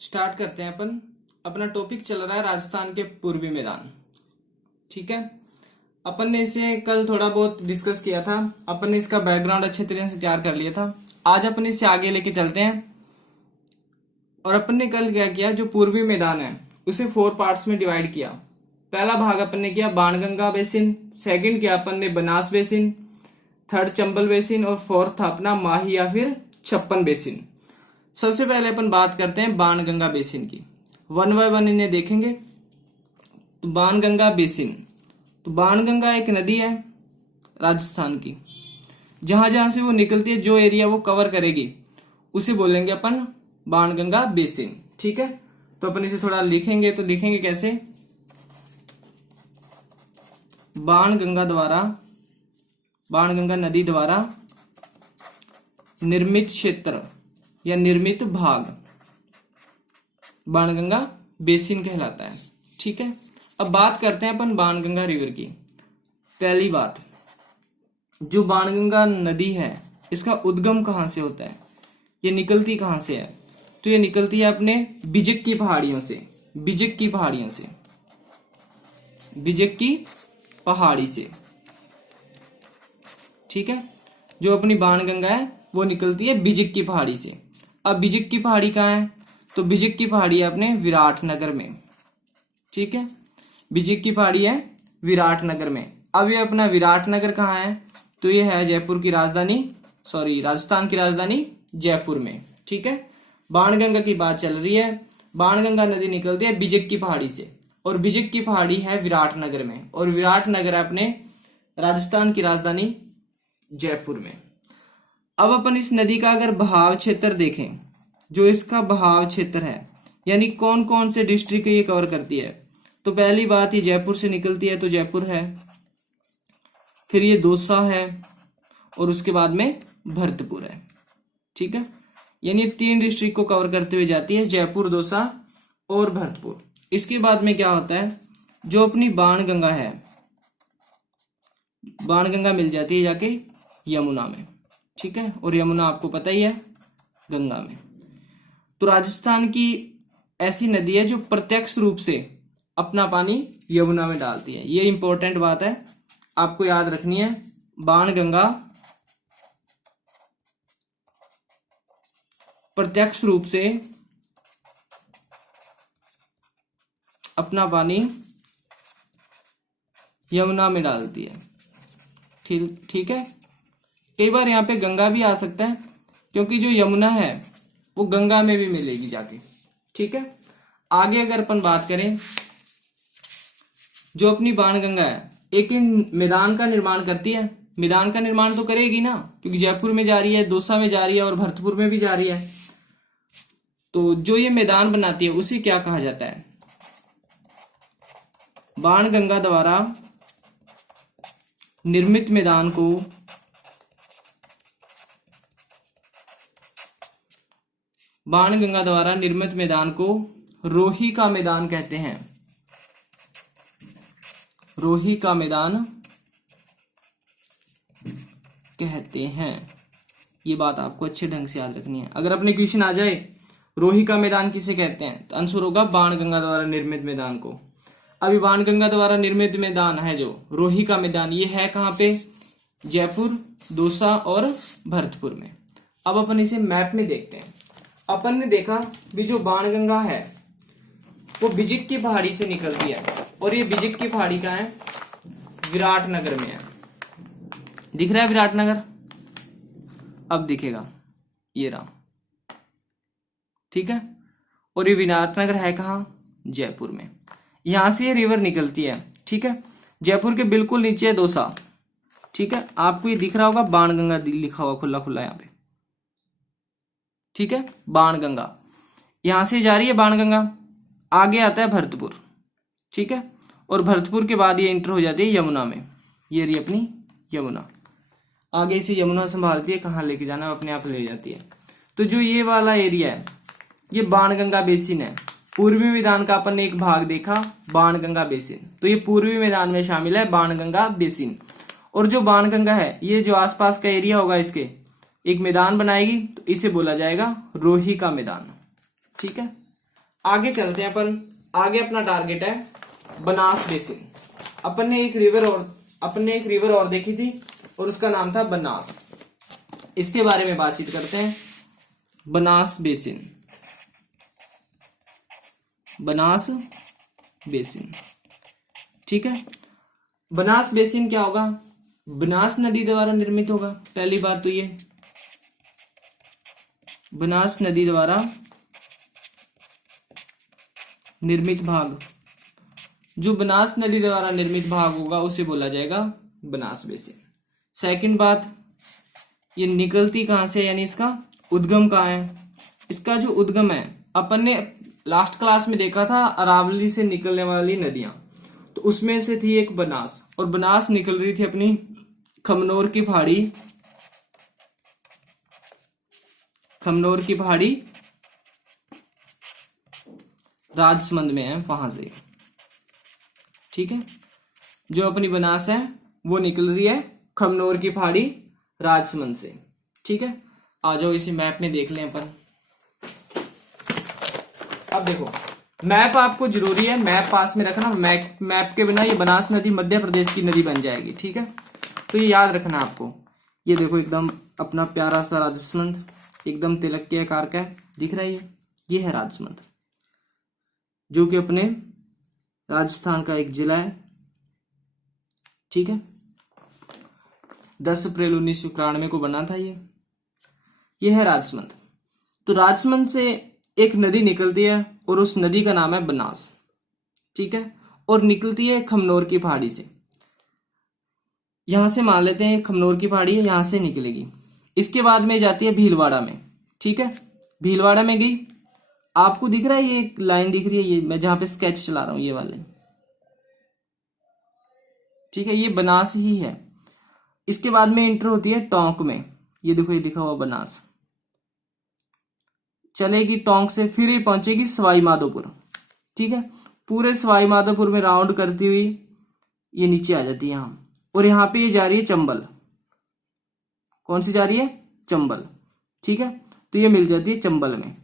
Start करते हैं अपन। अपना टॉपिक चल रहा है राजस्थान के पूर्वी मैदान। ठीक है, अपन ने इसे कल थोड़ा बहुत डिस्कस किया था। अपन ने इसका बैकग्राउंड अच्छे तरीके से तैयार कर लिया था। आज अपन इसे आगे लेके चलते हैं। और अपन ने कल क्या किया, जो पूर्वी मैदान है उसे 4 पार्ट्स में डिवाइड किया। पहला भाग अपन ने किया बाणगंगा बेसिन, सेकंड किया अपन ने Banas basin, third Chambal basin और फोर्थ था अपना माही या फिर छप्पन बेसिन। सबसे पहले अपन बात करते हैं बाणगंगा बेसिन की। वन बाय वन इन्हें देखेंगे। तो बाणगंगा बेसिन, तो बाणगंगा एक नदी है राजस्थान की। जहां जहां से वो निकलती है, जो एरिया वो कवर करेगी उसे बोलेंगे अपन बाणगंगा बेसिन। ठीक है, तो अपन इसे थोड़ा लिखेंगे। तो लिखेंगे कैसे, बाणगंगा नदी द्वारा निर्मित क्षेत्र या निर्मित भाग बाणगंगा बेसिन कहलाता है। ठीक है, अब बात करते हैं अपन बाणगंगा रिवर की। पहली बात, जो बाणगंगा नदी है इसका उद्गम कहां से होता है, ये निकलती कहां से है? तो ये निकलती है अपने बिजक की पहाड़ियों से। बिजक की पहाड़ी से। ठीक है, जो अपनी बाणगंगा है वो निकलती है बिजक की पहाड़ी से। अब बिजक की पहाड़ी कहाँ है? तो बिजक की पहाड़ी है अपने विराटनगर में। ठीक है, बिजक की पहाड़ी है विराटनगर में। अब ये अपना विराटनगर कहाँ है? तो ये है राजस्थान की राजधानी जयपुर में। ठीक है, बाणगंगा की बात चल रही है। बाणगंगा नदी निकलती है बिजक की पहाड़ी से और बिजक की पहाड़ी है विराटनगर में, और विराटनगर है अपने राजस्थान की राजधानी जयपुर में। अब अपन इस नदी का अगर बहाव क्षेत्र देखें, जो इसका बहाव क्षेत्र है यानी कौन कौन से डिस्ट्रिक्ट ये कवर करती है, तो पहली बात ये जयपुर से निकलती है तो जयपुर है, फिर ये दौसा है और उसके बाद में भरतपुर है। ठीक है, यानी 3 डिस्ट्रिक्ट को कवर करते हुए जाती है, जयपुर, दौसा और भरतपुर। इसके बाद में क्या होता है, जो अपनी बाणगंगा है, बाणगंगा मिल जाती है जाके यमुना में। ठीक है, और यमुना आपको पता ही है गंगा में। तो राजस्थान की ऐसी नदी है जो प्रत्यक्ष रूप से अपना पानी यमुना में डालती है। ये इंपॉर्टेंट बात है, आपको याद रखनी है। बाणगंगा प्रत्यक्ष रूप से अपना पानी यमुना में डालती है। ठीक है, कई बार यहाँ पे गंगा भी आ सकता है, क्योंकि जो यमुना है वो गंगा में भी मिलेगी जाके। ठीक है, आगे अगर अपन बात करें, जो अपनी बाणगंगा है एक मैदान का निर्माण करती है। मैदान का निर्माण तो करेगी ना, क्योंकि जयपुर में जा रही है, दौसा में जा रही है और भरतपुर में भी जा रही है। तो जो ये मैदान बनाती है उसे क्या कहा जाता है? बाणगंगा द्वारा निर्मित मैदान को रोही का मैदान कहते हैं। रोही का मैदान कहते हैं। ये बात आपको अच्छे ढंग से याद रखनी है। अगर अपने क्वेश्चन आ जाए रोही का मैदान किसे कहते हैं, तो आंसर होगा बाणगंगा द्वारा निर्मित मैदान को। अभी बाणगंगा द्वारा निर्मित मैदान है जो रोही का मैदान, ये है कहां पे? जयपुर, दौसा और भरतपुर में। अब अपन इसे मैप में देखते हैं। अपन ने देखा भी जो बाणगंगा है वो बिजक की पहाड़ी से निकलती है, और ये बिजक की पहाड़ी कहाँ है? विराटनगर में है। दिख रहा है विराटनगर? अब दिखेगा, ये रहा। ठीक है, और ये विराटनगर है कहाँ? जयपुर में। यहां से ये रिवर निकलती है। ठीक है, जयपुर के बिल्कुल नीचे है दौसा। ठीक है, आपको ये दिख रहा होगा बाणगंगा लिखा हुआ खुला खुला यहाँ पे। ठीक है, बाणगंगा यहां से जा रही है बाणगंगा, आगे आता है भरतपुर। ठीक है, और भरतपुर के बाद ये इंटर हो जाती है यमुना में। ये रही अपनी यमुना, आगे इसे यमुना संभालती है, कहाँ लेके जाना है अपने आप ले जाती है। तो जो ये वाला एरिया है ये बाणगंगा बेसिन है। पूर्वी मैदान का अपन ने एक भाग देखा, बाणगंगा बेसिन, तो ये पूर्वी मैदान में शामिल है बाणगंगा बेसिन। और जो बाणगंगा है ये जो आसपास का एरिया होगा इसके एक मैदान बनाएगी, तो इसे बोला जाएगा रोही का मैदान। ठीक है, आगे चलते हैं अपन। आगे अपना टारगेट है बनास बेसिन। अपन ने एक रिवर और देखी थी और उसका नाम था बनास। इसके बारे में बातचीत करते हैं। बनास बेसिन, बनास बेसिन, ठीक है। बनास बेसिन क्या होगा? बनास नदी द्वारा निर्मित होगा। पहली बात तो ये, बनास नदी द्वारा निर्मित भाग, जो बनास नदी द्वारा निर्मित भाग होगा उसे बोला जाएगा बनास बेसिन। सेकंड बात, ये निकलती कहां से, यानी इसका उद्गम कहाँ है? इसका जो उद्गम है, अपन ने लास्ट क्लास में देखा था अरावली से निकलने वाली नदियां, तो उसमें से थी एक बनास, और बनास निकल रही थी अपनी खमनोर की पहाड़ी, खमनोर की पहाड़ी राजसमंद में है, वहां से, ठीक है। जो अपनी बनास है वो निकल रही है खमनोर की पहाड़ी राजसमंद से, ठीक है। आ जाओ इसी मैप में देख लें अपन। अब देखो, मैप आपको जरूरी है, मैप पास में रखना। मैप के बिना ये बनास नदी मध्य प्रदेश की नदी बन जाएगी, ठीक है। तो ये याद रखना आपको। ये देखो एकदम अपना प्यारा सा राजसमंद, एकदम तिलक के आकार का है, दिख रहा है ये है राजसमंद, जो कि अपने राजस्थान का एक जिला है, ठीक है। 10 अप्रैल 1991 को बना था ये है राजसमंद। तो राजसमंद से एक नदी निकलती है और उस नदी का नाम है बनास, ठीक है। और निकलती है खमनोर की पहाड़ी से। यहां से मान लेते हैं खमनोर की पहाड़ी है, यहां से निकलेगी। इसके बाद में जाती है भीलवाड़ा में, ठीक है। भीलवाड़ा में गई, आपको दिख रहा है ये एक लाइन दिख रही है, ये मैं जहां पे स्केच चला रहा हूं, ये वाले, ठीक है। ये बनास ही है। इसके बाद में एंटर होती है टोंक में, ये देखो ये लिखा हुआ बनास। चलेगी टोंक से, फिर ये पहुंचेगी सवाई माधोपुर, ठीक है। पूरे सवाई माधोपुर में राउंड करती हुई ये नीचे आ जाती है यहां, और यहां पे ये जा रही है चंबल। कौन सी जा रही है? चंबल, ठीक है। तो ये मिल जाती है चंबल में।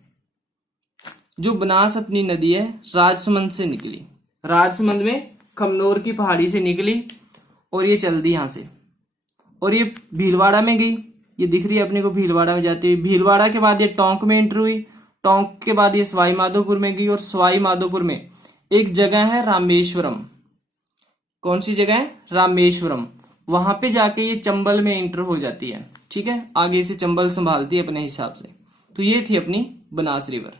जो बनास अपनी नदी है राजसमंद से निकली, राजसमंद में खमनोर की पहाड़ी से निकली और ये चल दी यहां से, और ये भीलवाड़ा में गई, ये दिख रही है अपने को भीलवाड़ा में जाती हुई। भीलवाड़ा के बाद ये टोंक में एंटर हुई, टोंक के बाद ये सवाई माधोपुर में गई, और सवाई माधोपुर में एक जगह है रामेश्वरम। कौन सी जगह है? रामेश्वरम। वहां पे जाके ये चंबल में एंटर हो जाती है, ठीक है। आगे से चंबल संभालती है अपने हिसाब से। तो ये थी अपनी बनास रिवर।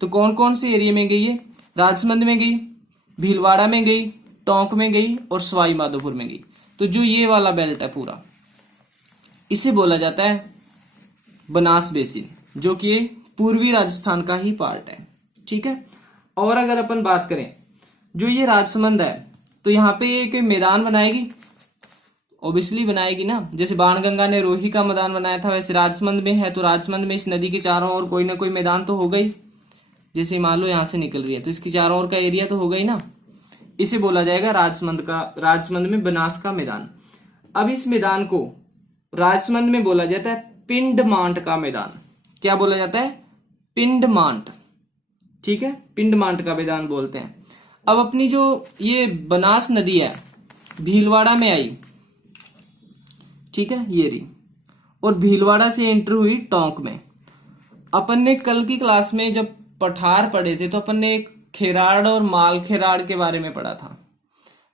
तो कौन कौन से एरिया में गई है? राजसमंद में गई, भीलवाड़ा में गई, टोंक में गई और सवाई माधोपुर में गई। तो जो ये वाला बेल्ट है पूरा, इसे बोला जाता है बनास बेसिन, जो कि पूर्वी राजस्थान का ही पार्ट है, ठीक है। और अगर अपन बात करें, जो ये राजसमंद है, तो यहाँ पे एक मैदान बनाएगी, ओबियसली बनाएगी ना। जैसे बाणगंगा ने रोही का मैदान बनाया था, वैसे राजसमंद में है, तो राजसमंद में इस नदी के चारों ओर कोई ना कोई मैदान तो होगा ही। जैसे मान लो यहाँ से निकल रही है, तो इसकी चारों ओर का एरिया तो होगा ही ना। इसे बोला जाएगा राजसमंद में बनास का मैदान। अब इस मैदान को राजसमंद में बोला जाता है पिंडमांट का मैदान। क्या बोला जाता है? पिंडमांट, ठीक है। पिंडमांट का मैदान बोलते हैं। अब अपनी जो ये बनास नदी है भीलवाड़ा में आई, ठीक है, ये रही, और भीलवाड़ा से एंटर हुई टोंक में। अपन ने कल की क्लास में जब पठार पढ़े थे, तो अपन ने एक खेराड़ और मालखेराड़ के बारे में पढ़ा था।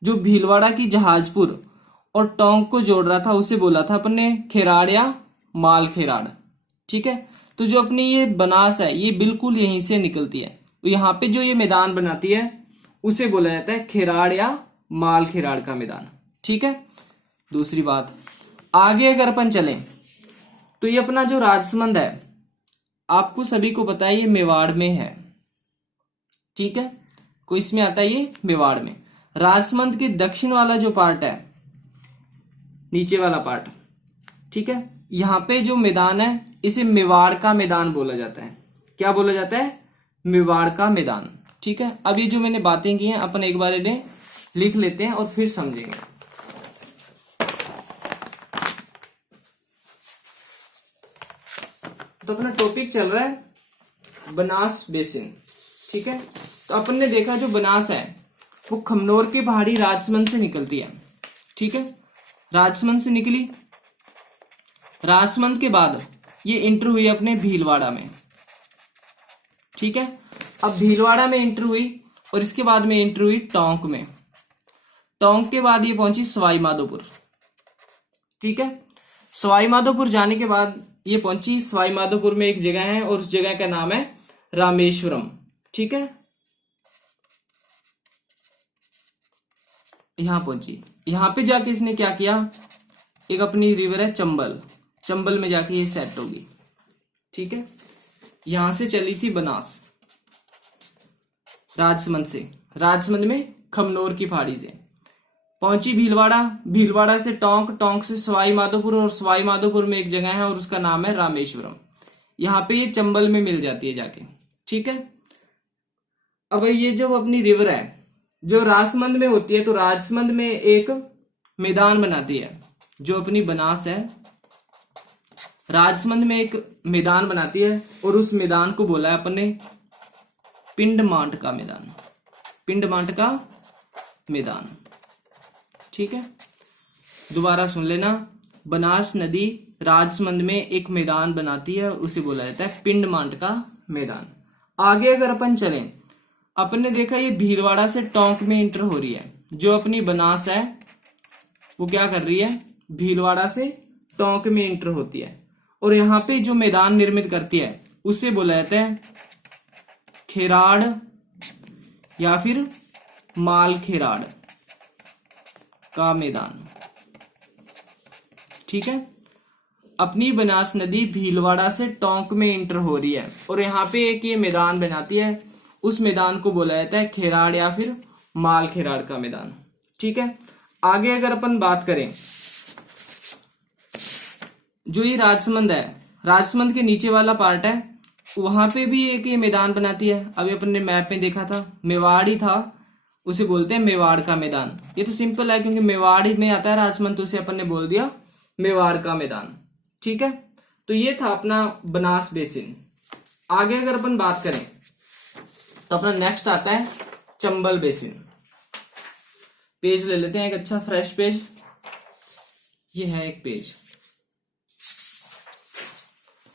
जो भीलवाड़ा की जहाजपुर और टोंक को जोड़ रहा था, उसे बोला था अपन ने खेराड़ या मालखेराड़, ठीक है। तो जो अपनी ये बनास है, ये बिल्कुल यहीं से निकलती है। तो यहाँ पे जो ये मैदान बनाती है, उसे बोला जाता है खेराड़ या मालखेराड़ का मैदान, ठीक है। दूसरी बात, आगे अगर अपन चलें, तो ये अपना जो राजसमंद है, आपको सभी को पता है ये मेवाड़ में है, ठीक है। को इसमें आता है ये मेवाड़ में। राजसमंद के दक्षिण वाला जो पार्ट है, नीचे वाला पार्ट, ठीक है, यहां पे जो मैदान है, इसे मेवाड़ का मैदान बोला जाता है। क्या बोला जाता है? मेवाड़ का मैदान, ठीक है। अब ये जो मैंने बातें की हैं, अपन एक बार इन्हें लिख लेते हैं और फिर समझेंगे। तो अपना टॉपिक चल रहा है बनास बेसिन, ठीक है। तो अपन ने देखा जो बनास है वो खमनोर के पहाड़ी राजसमंद से निकलती है, ठीक है। राजसमंद से निकली, राजसमंद के बाद ये इंटर हुई अपने भीलवाड़ा में, ठीक है। अब भीलवाड़ा में इंटर हुई और इसके बाद में इंटर हुई टोंक में, टोंक के बाद ये पहुंची सवाई माधोपुर, ठीक है। सवाई माधोपुर जाने के बाद ये पहुंची, सवाई माधोपुर में एक जगह है और उस जगह का नाम है रामेश्वरम, ठीक है। यहां पहुंची, यहां पे जाके इसने क्या किया, एक अपनी रिवर है चंबल, चंबल में जाके ये सेट होगी, ठीक है। यहां से चली थी बनास राजसमंद से, राजसमंद में खमनोर की पहाड़ी से पहुंची भीलवाड़ा, भीलवाड़ा से टोंक, टोंक से सवाई माधोपुर और सवाई माधोपुर में एक जगह है और उसका नाम है रामेश्वरम। यहां पे ये चंबल में मिल जाती है जाके, ठीक है। अब ये जो अपनी रिवर है जो राजसमंद में होती है, तो राजसमंद में एक मैदान बनाती है, जो अपनी बनास है राजसमंद में एक मैदान बनाती है और उस मैदान को बोला है अपन ने पिंडमांट का मैदान, पिंडमांट का मैदान, ठीक है। दोबारा सुन लेना, बनास नदी राजसमंद में एक मैदान बनाती है, उसे बोला जाता है पिंडमांट का मैदान। आगे अगर अपन चलें, अपन ने देखा ये भीलवाड़ा से टोंक में इंटर हो रही है, जो अपनी बनास है वो क्या कर रही है, भीलवाड़ा से टोंक में इंटर होती है और यहाँ पे जो मैदान निर्मित करती है उसे बोला जाता है खेराड़ या फिर माल खेराड़ का मैदान, ठीक है। अपनी बनास नदी भीलवाड़ा से टोंक में इंटर हो रही है और यहाँ पे एक ये मैदान बनाती है, उस मैदान को बोला जाता है खेराड़ या फिर माल खेराड़ का मैदान, ठीक है। आगे अगर अपन बात करें, जो ये राजसमंद है, राजसमंद के नीचे वाला पार्ट है, वहां पे भी एक ये मैदान बनाती है। अभी अपन ने मैप में देखा था, मेवाड़ ही था, उसे बोलते हैं मेवाड़ का मैदान। ये तो सिंपल है क्योंकि मेवाड़ में आता है राजसमंद, तो उसे अपन ने बोल दिया मेवाड़ का मैदान, ठीक है। तो ये था अपना बनास बेसिन। आगे अगर अपन बात करें तो अपना नेक्स्ट आता है चंबल बेसिन। पेज ले लेते हैं, एक अच्छा फ्रेश पेज, ये है एक पेज।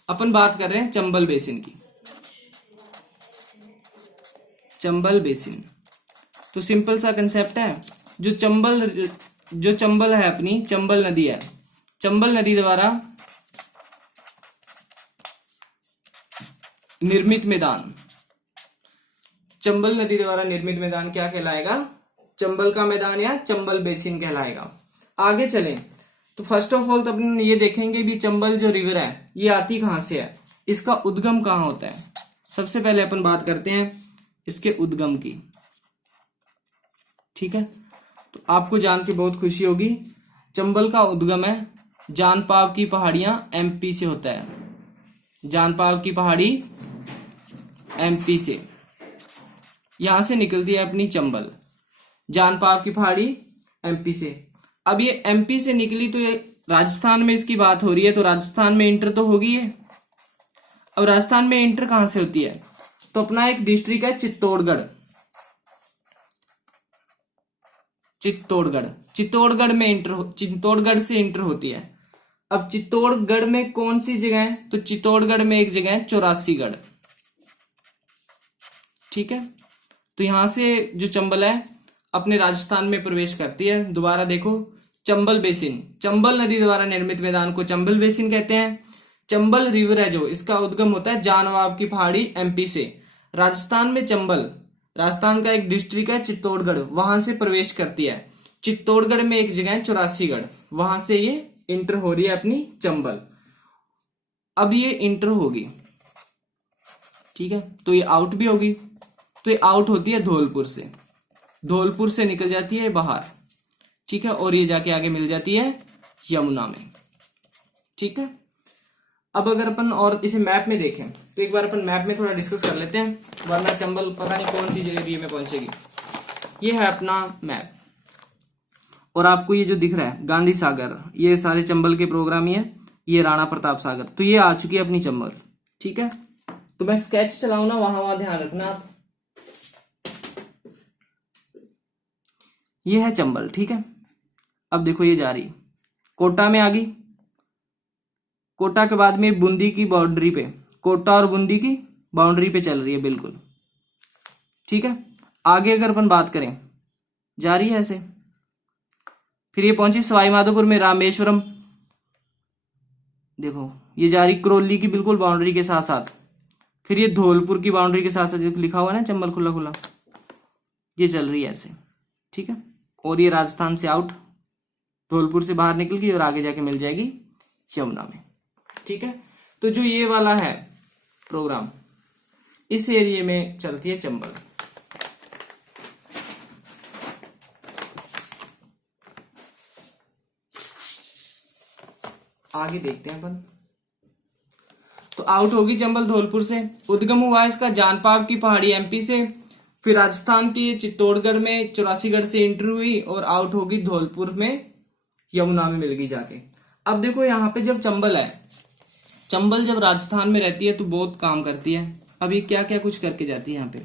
अपन बात कर रहे हैं चंबल बेसिन की। चंबल बेसिन तो सिंपल सा कंसेप्ट है, जो चंबल है अपनी चंबल नदी है, चंबल नदी द्वारा निर्मित मैदान, चंबल नदी द्वारा निर्मित मैदान क्या कहलाएगा, चंबल का मैदान या चंबल बेसिन कहलाएगा। आगे चलें तो फर्स्ट ऑफ ऑल तो अपन ये देखेंगे भी चंबल जो रिवर है ये आती कहां से है, इसका उद्गम कहां होता है। सबसे पहले अपन बात करते हैं इसके उद्गम की, ठीक है। तो आपको जान के बहुत खुशी होगी, चंबल का उद्गम है जानपाव की पहाड़ियां एमपी से होता है, जानपाव की पहाड़ी एमपी से, यहां से निकलती है अपनी चंबल, जानपाव की पहाड़ी एमपी से। अब ये एमपी से निकली तो ये राजस्थान में इसकी बात हो रही है, तो राजस्थान में इंटर तो होगी है। अब राजस्थान में इंटर कहां से होती है, तो अपना एक डिस्ट्रिक्ट है चित्तौड़गढ़, चित्तौड़गढ़ में चित्तौड़गढ़ से इंटर होती है। अब चित्तौड़गढ़ में कौन सी जगह है, तो चित्तौड़गढ़ में एक जगह है चौरासीगढ़, ठीक है। तो यहां से जो चंबल है अपने राजस्थान में प्रवेश करती है। दोबारा देखो, चंबल बेसिन, चंबल नदी द्वारा निर्मित मैदान को चंबल बेसिन कहते हैं। चंबल रिवर है जो, इसका उद्गम होता है जानवाब की पहाड़ी एमपी से। राजस्थान में चंबल, राजस्थान का एक डिस्ट्रिक्ट है चित्तौड़गढ़, वहां से प्रवेश करती है। चित्तौड़गढ़ में एक जगह है चौरासीगढ़, वहां से ये इंटर हो रही है अपनी चंबल। अब ये इंटर होगी, ठीक है, तो ये आउट भी होगी, तो ये आउट होती है धौलपुर से, धौलपुर से निकल जाती है बाहर, ठीक है, और ये जाके आगे मिल जाती है यमुना में, ठीक है। अब अगर अपन और इसे मैप में देखें तो एक बार अपन मैप में थोड़ा डिस्कस कर लेते हैं, वरना चंबल पता नहीं कौन सी एरिया में पहुंचेगी। ये है अपना मैप, और आपको ये जो दिख रहा है गांधी सागर, ये सारे चंबल के प्रोग्राम ही है। ये राणा प्रताप सागर, तो ये आ चुकी है अपनी चंबल, ठीक है। तो मैं स्केच चलाऊ ना, वहां ध्यान रखना आप, ये है चंबल, ठीक है। अब देखो ये जा रही कोटा में आ गई, कोटा के बाद में बूंदी की बाउंड्री पे, कोटा और बूंदी की बाउंड्री पे चल रही है बिल्कुल, ठीक है। आगे अगर अपन बात करें, जा रही है ऐसे, फिर ये पहुंची सवाई माधोपुर में रामेश्वरम, देखो ये जा रही करौली की बिल्कुल बाउंड्री के साथ साथ, फिर ये धौलपुर की बाउंड्री के साथ साथ, जो लिखा हुआ है ना चंबल खुला खुला, ये चल रही है ऐसे, ठीक है। और ये राजस्थान से आउट, धौलपुर से बाहर निकल गई और आगे जाके मिल जाएगी यमुना में, ठीक है। तो जो ये वाला है प्रोग्राम, इस एरिया में चलती है चंबल। आगे देखते हैं अपन। तो आउट होगी चंबल धौलपुर से, उद्गम हुआ इसका जानपाव की पहाड़ी एमपी से, फिर राजस्थान की चित्तौड़गढ़ में 84गढ़ से एंट्री हुई और आउट होगी धौलपुर में, यमुना में मिल गई जाके। अब देखो यहाँ पे जब चंबल है, चंबल जब राजस्थान में रहती है तो बहुत काम करती है। अब ये क्या क्या कुछ करके जाती है यहाँ पे,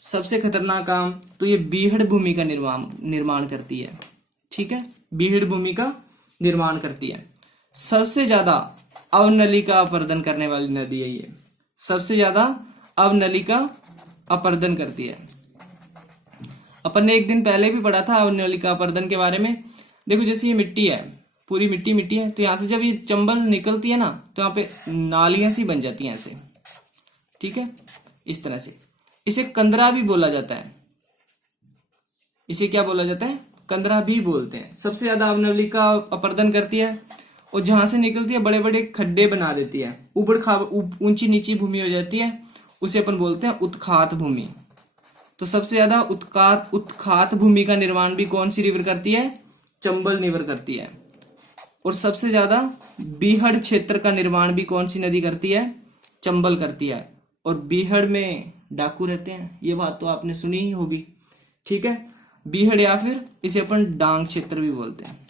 सबसे खतरनाक काम तो ये बीहड़ भूमि का निर्माण करती है, ठीक है। बीहड़ भूमि का निर्माण करती है। सबसे ज्यादा अवनलिका अपर्दन करने वाली नदी है ये, सबसे ज्यादा अवनलिका अपर्दन करती है। अपन ने एक दिन पहले भी पढ़ा था अवनलिका अपर्दन के बारे में। देखो जैसे ये मिट्टी है, पूरी मिट्टी मिट्टी है, तो यहाँ से जब ये चंबल निकलती है ना, तो यहाँ पे नालियां सी बन जाती हैं ऐसे, ठीक है, इस तरह से। इसे कंदरा भी बोला जाता है, इसे क्या बोला जाता है, कंदरा भी बोलते हैं। सबसे ज्यादा अवनलिका अपर्दन करती है और जहां से निकलती है बड़े बड़े खड्डे बना देती है, ऊंची नीची भूमि हो जाती है, उसे अपन बोलते हैं उत्खात भूमि। तो सबसे ज्यादा उत्खात भूमि का निर्माण भी कौन सी रिवर करती है, चंबल रिवर करती है। और सबसे ज्यादा बीहड़ क्षेत्र का निर्माण भी कौन सी नदी करती है, चंबल करती है। और बीहड़ में डाकू रहते हैं, ये बात तो आपने सुनी ही होगी, ठीक है। बीहड़ या फिर इसे अपन डांग क्षेत्र भी बोलते हैं।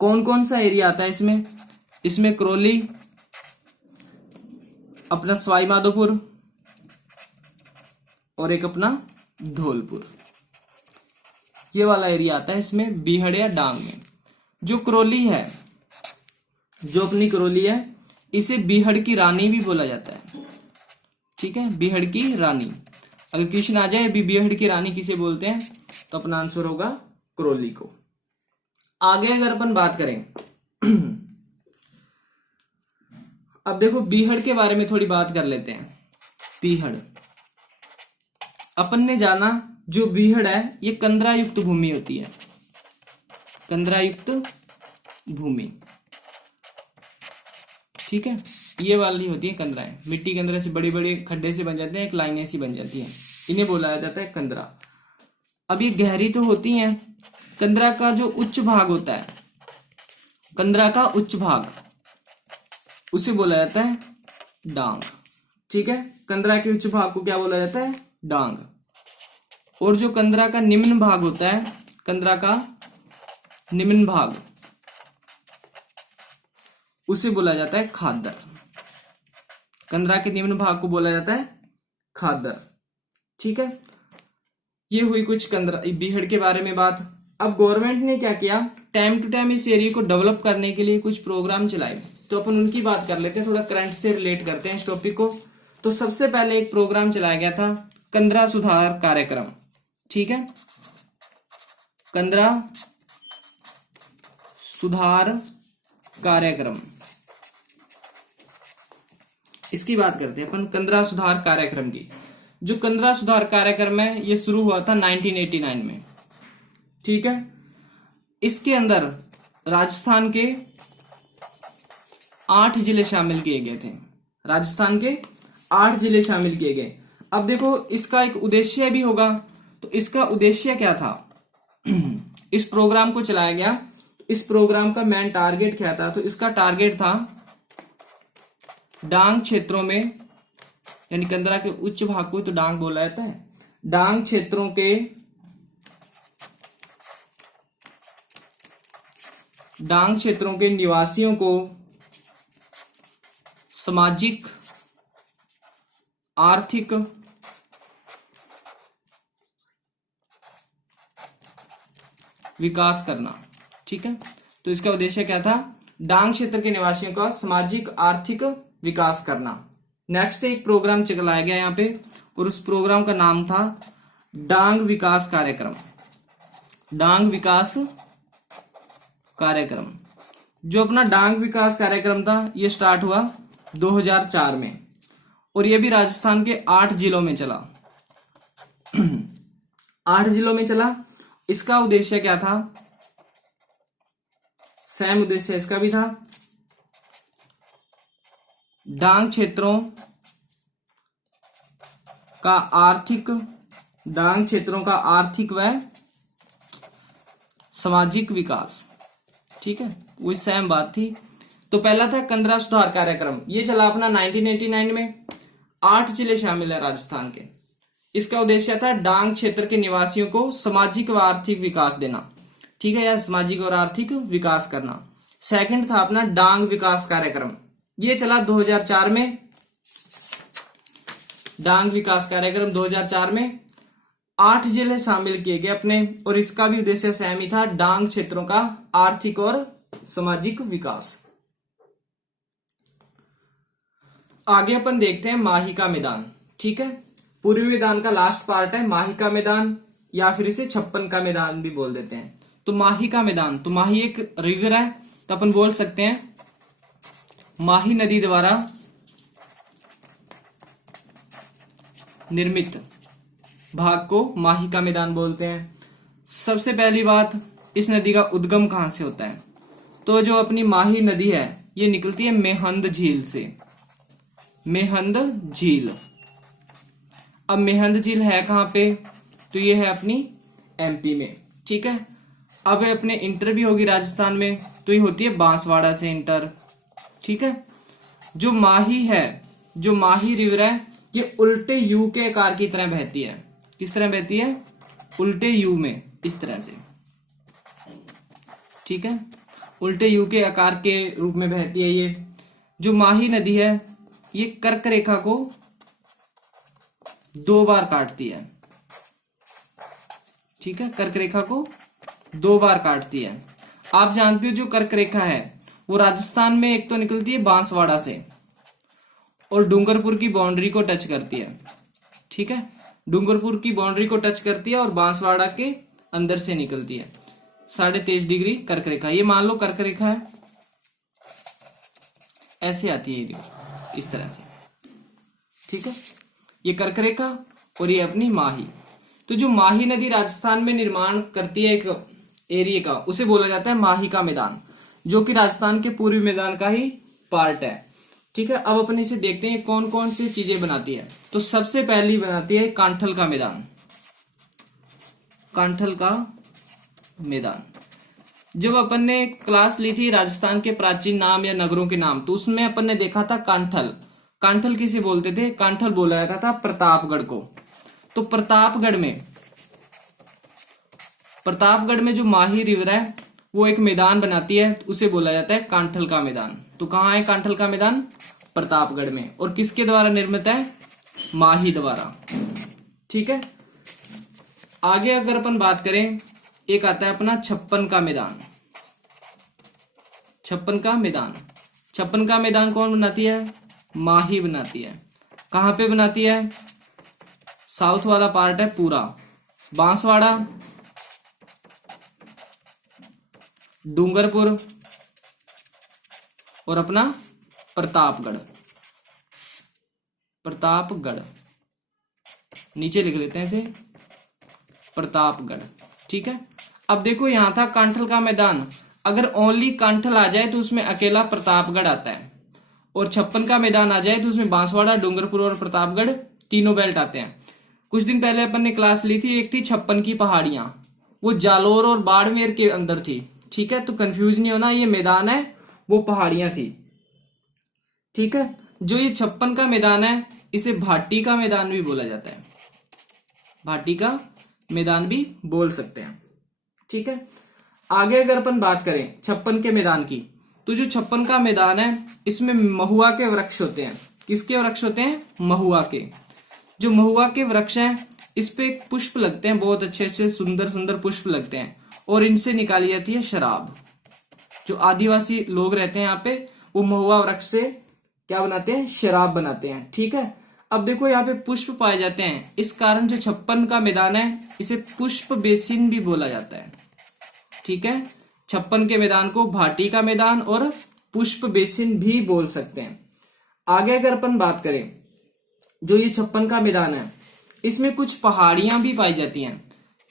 कौन कौन सा एरिया आता है इसमें, इसमें करौली, अपना सवाई माधोपुर और एक अपना धौलपुर, ये वाला एरिया आता है इसमें बीहड़ या डांग में। जो करौली है, जो अपनी करौली है, इसे बीहड़ की रानी भी बोला जाता है, ठीक है, बीहड़ की रानी। अगर क्वेश्चन आ जाए बीहड़ की रानी किसे बोलते हैं, तो अपना आंसर होगा करौली को। आगे अगर अपन बात करें अब देखो बीहड़ के बारे में थोड़ी बात कर लेते हैं। बीहड़ अपन ने जाना, जो बीहड़ है ये कंदरा युक्त भूमि होती है, कंदरा युक्त भूमि, ठीक है। ये वाली होती है कंदराएं, मिट्टी के अंदर से बड़े बड़े खड्डे से बन जाते हैं, एक लाइनें सी बन जाती हैं, इन्हें बोला जाता है कंदरा। अब ये गहरी तो होती हैं। कंदरा का जो उच्च भाग होता है, कंदरा का उच्च भाग, उसे बोला जाता है डांग, ठीक है। कंदरा के उच्च भाग को क्या बोला जाता है, डांग। और जो कंदरा का निम्न भाग होता है, कंदरा का निम्न भाग, उसे बोला जाता है खादर। कंदरा के निम्न भाग को बोला जाता है खादर, ठीक है। ये हुई कुछ कंदरा बीहड़ के बारे में बात। अब गवर्नमेंट ने क्या किया, टाइम टू टाइम इस एरिया को डेवलप करने के लिए कुछ प्रोग्राम चलाए, तो अपन उनकी बात कर लेते हैं, थोड़ा करंट से रिलेट करते हैं इस टॉपिक को। तो सबसे पहले एक प्रोग्राम चलाया गया था कंदरा सुधार कार्यक्रम, ठीक है, कंदरा सुधार कार्यक्रम, इसकी बात करते हैं अपन, कंदरा सुधार कार्यक्रम की। जो कंदरा सुधार कार्यक्रम है ये शुरू हुआ था 1989 में, ठीक है। इसके अंदर राजस्थान के 8 जिले शामिल किए गए थे, राजस्थान के 8 जिले शामिल किए गए। अब देखो इसका एक उद्देश्य भी होगा, तो इसका उद्देश्य क्या था इस प्रोग्राम को चलाया गया, इस प्रोग्राम का मेन टारगेट क्या था, तो इसका टारगेट था डांग क्षेत्रों में, यानी कंदरा के उच्च भाग को तो डांग बोला जाता है, डांग क्षेत्रों के निवासियों को सामाजिक, आर्थिक विकास करना। ठीक है, तो इसका उद्देश्य क्या था? डांग क्षेत्र के निवासियों का सामाजिक आर्थिक विकास करना। नेक्स्ट एक प्रोग्राम चलाया गया यहाँ पे, और उस प्रोग्राम का नाम था डांग विकास कार्यक्रम। डांग विकास कार्यक्रम। जो अपना डांग विकास कार्यक्रम था ये स्टार्ट हुआ 2004 में, और ये भी राजस्थान के 8 जिलों में चला। 8 जिलों में चला। इसका उद्देश्य क्या था? सेम उद्देश्य इसका भी था, डांग क्षेत्रों का आर्थिक व सामाजिक विकास। ठीक है, वही सेम बात थी। तो पहला था कंदरा सुधार कार्यक्रम, ये चला अपना 1989 में। 8 जिले शामिल है राजस्थान के। इसका उद्देश्य था डांग क्षेत्र के निवासियों को सामाजिक व आर्थिक विकास देना। ठीक है, या सामाजिक और आर्थिक विकास करना। सेकंड था अपना डांग विकास कार्यक्रम, ये चला 2004 में। डांग विकास कार्यक्रम 2004 में 8 जिले शामिल किए गए अपने, और इसका भी उद्देश्य सेम ही था, डांग क्षेत्रों का आर्थिक और सामाजिक विकास। आगे अपन देखते हैं माही का मैदान। ठीक है, पूर्वी मैदान का लास्ट पार्ट है माही का मैदान, या फिर इसे 56 का मैदान भी बोल देते हैं। तो माही का मैदान, तो माही एक रिवर है, तो अपन बोल सकते हैं माही नदी द्वारा निर्मित भाग को माही का मैदान बोलते हैं। सबसे पहली बात, इस नदी का उद्गम कहां से होता है? तो जो अपनी माही नदी है ये निकलती है मेहंद झील से। मेहंद झील। अब मेहंद झील है कहां पे? तो ये है अपनी एमपी में। ठीक है, अब अपने इंटर भी होगी राजस्थान में, तो ये होती है बांसवाड़ा से इंटर। ठीक है, जो माही है, जो माही रिवर है, ये उल्टे यू के आकार की तरह बहती है। किस तरह बहती है? उल्टे यू में, इस तरह से। ठीक है, उल्टे यू के आकार के रूप में बहती है ये। जो माही नदी है ये कर्क रेखा को 2 बार काटती है। ठीक है, कर्क रेखा को 2 बार काटती है। आप जानते हो जो कर्क रेखा है वो राजस्थान में एक तो निकलती है बांसवाड़ा से, और डूंगरपुर की बाउंड्री को टच करती है। ठीक है, डूंगरपुर की बाउंड्री को टच करती है और बांसवाड़ा के अंदर से निकलती है। 23.5 डिग्री कर्क रेखा, ये मान लो कर्क रेखा है, ऐसे आती है ये इस तरह से। ठीक है, ये कर्क रेखा और ये अपनी माही। तो जो माही नदी राजस्थान में निर्माण करती है एक एरिया का, उसे बोला जाता है माही का मैदान, जो कि राजस्थान के पूर्वी मैदान का ही पार्ट है। ठीक है, अब अपन इसे देखते हैं कौन कौन सी चीजें बनाती है। तो सबसे पहली बनाती है कांठल का मैदान। कांठल का मैदान, जब अपन ने क्लास ली थी राजस्थान के प्राचीन नाम या नगरों के नाम, तो उसमें अपन ने देखा था कांठल। कांठल किसे बोलते थे? कांठल बोला जाता था प्रतापगढ़ को। तो प्रतापगढ़ में जो माही रिवर है वो एक मैदान बनाती है, तो उसे बोला जाता है कांठल का मैदान। तो कहाँ है कांठल का मैदान? प्रतापगढ़ में। और किसके द्वारा निर्मित है? माही द्वारा। ठीक है, आगे अगर अपन बात करें, एक आता है अपना 56 का मैदान। 56 का मैदान। 56 का मैदान कौन बनाती है? माही बनाती है। कहां पे बनाती है? साउथ वाला पार्ट है पूरा, बांसवाड़ा, डूंगरपुर और अपना प्रतापगढ़। प्रतापगढ़ नीचे लिख लेते हैं इसे, प्रतापगढ़। ठीक है, अब देखो यहां था कांठल का मैदान, अगर ओनली कांठल आ जाए तो उसमें अकेला प्रतापगढ़ आता है, और 56 का मैदान आ जाए तो उसमें बांसवाड़ा, डूंगरपुर और प्रतापगढ़ तीनों बेल्ट आते हैं। कुछ दिन पहले अपन ने क्लास ली थी, एक थी 56 की पहाड़ियां, वो जालोर और बाड़मेर के अंदर थी। ठीक है, तो कंफ्यूज नहीं होना, ये मैदान है वो पहाड़ियां थी। ठीक है, जो ये 56 का मैदान है इसे भाटी का मैदान भी बोला जाता है। भाटी का मैदान भी बोल सकते हैं। ठीक है, आगे अगर अपन बात करें 56 के मैदान की, तो जो 56 का मैदान है इसमें महुआ के वृक्ष होते हैं। किसके वृक्ष होते हैं? महुआ के। जो महुआ के वृक्ष हैं इस पे पुष्प लगते हैं, बहुत अच्छे अच्छे सुंदर सुंदर पुष्प लगते हैं, और इनसे निकाली जाती है शराब। जो आदिवासी लोग रहते हैं यहाँ पे, वो महुआ वृक्ष से क्या बनाते हैं, शराब बनाते हैं। ठीक है, अब देखो यहाँ पे पुष्प पाए जाते हैं, इस कारण जो 56 का मैदान है इसे पुष्प बेसिन भी बोला जाता है। ठीक है, 56 के मैदान को भाटी का मैदान और पुष्प बेसिन भी बोल सकते हैं। आगे अगर अपन बात करें, जो ये 56 का मैदान है इसमें कुछ पहाड़ियां भी पाई जाती हैं।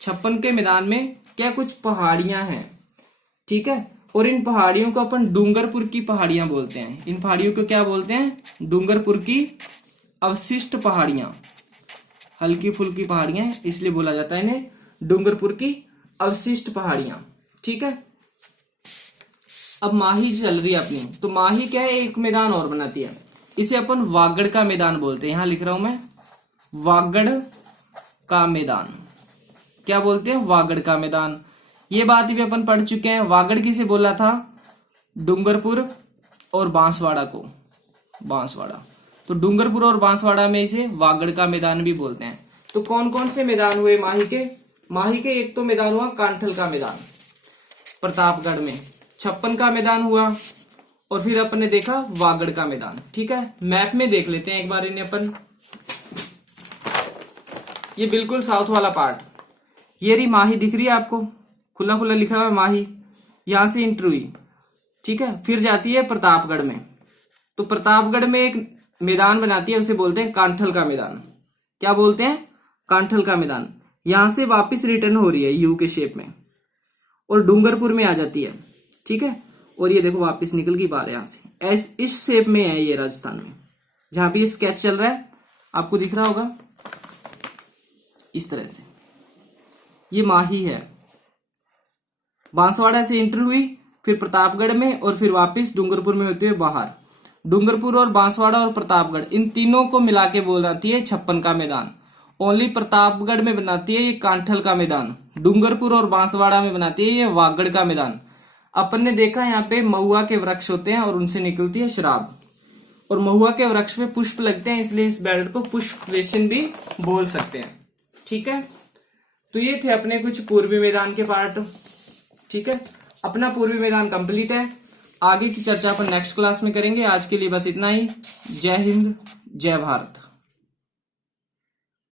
56 के मैदान में क्या कुछ पहाड़ियां हैं। ठीक है, और इन पहाड़ियों को अपन डूंगरपुर की पहाड़ियां बोलते हैं। इन पहाड़ियों को क्या बोलते हैं, डूंगरपुर की अवशिष्ट पहाड़ियां, हल्की फुल्की पहाड़ियां, इसलिए बोला जाता है इन्हें डूंगरपुर की अवशिष्ट पहाड़ियां। ठीक है, अब माही चल रही है अपनी, तो माही क्या है, एक मैदान और बनाती है, इसे अपन वागड़ का मैदान बोलते हैं। यहां लिख रहा हूं मैं, वागड़ का मैदान। क्या बोलते हैं, वागड़ का मैदान। ये बात भी अपन पढ़ चुके हैं। वागड़ किसे बोला था, डूंगरपुर और बांसवाड़ा को, बांसवाड़ा। तो डूंगरपुर और बांसवाड़ा में इसे वागड़ का मैदान भी बोलते हैं। तो कौन कौन से मैदान हुए माही के, माही के एक तो मैदान हुआ कांठल का मैदान प्रतापगढ़ में, 56 का मैदान हुआ, और फिर अपन ने देखा वागड़ का मैदान। ठीक है, मैप में देख लेते हैं एक बार इन्हें अपन। ये बिल्कुल साउथ वाला पार्ट, ये रही माही दिख रही है आपको, खुला खुला लिखा हुआ है माही, यहां से एंट्री हुई। ठीक है, फिर जाती है प्रतापगढ़ में, तो प्रतापगढ़ में एक मैदान बनाती है, उसे बोलते हैं कांठल का मैदान। क्या बोलते हैं, कांठल का मैदान। यहां से वापस रिटर्न हो रही है यू के शेप में, और डूंगरपुर में आ जाती है। ठीक है, और ये देखो वापस निकल की बाहर यहां से, इस शेप में है ये राजस्थान में, जहां पे ये स्केच चल रहा है आपको दिख रहा होगा इस तरह से। ये माही है, बांसवाड़ा से एंट्री हुई, फिर प्रतापगढ़ में, और फिर वापस डूंगरपुर में होते हुए बाहर। डूंगरपुर और बांसवाड़ा और प्रतापगढ़, इन तीनों को मिला के बनाती है 56 का मैदान। ओनली प्रतापगढ़ में बनाती है ये कांठल का मैदान, डूंगरपुर और बांसवाड़ा में बनाती है ये वागड़ का मैदान। अपन ने देखा यहाँ पे महुआ के वृक्ष होते हैं और उनसे निकलती है शराब, और महुआ के वृक्ष में पुष्प लगते हैं, इसलिए इस बेल्ट को पुष्प बेसिन भी बोल सकते हैं। ठीक है, तो ये थे अपने कुछ पूर्वी मैदान के पार्ट। ठीक है, अपना पूर्वी मैदान कंप्लीट है। आगे की चर्चा अपन नेक्स्ट क्लास में करेंगे। आज के लिए बस इतना ही। जय हिंद, जय भारत।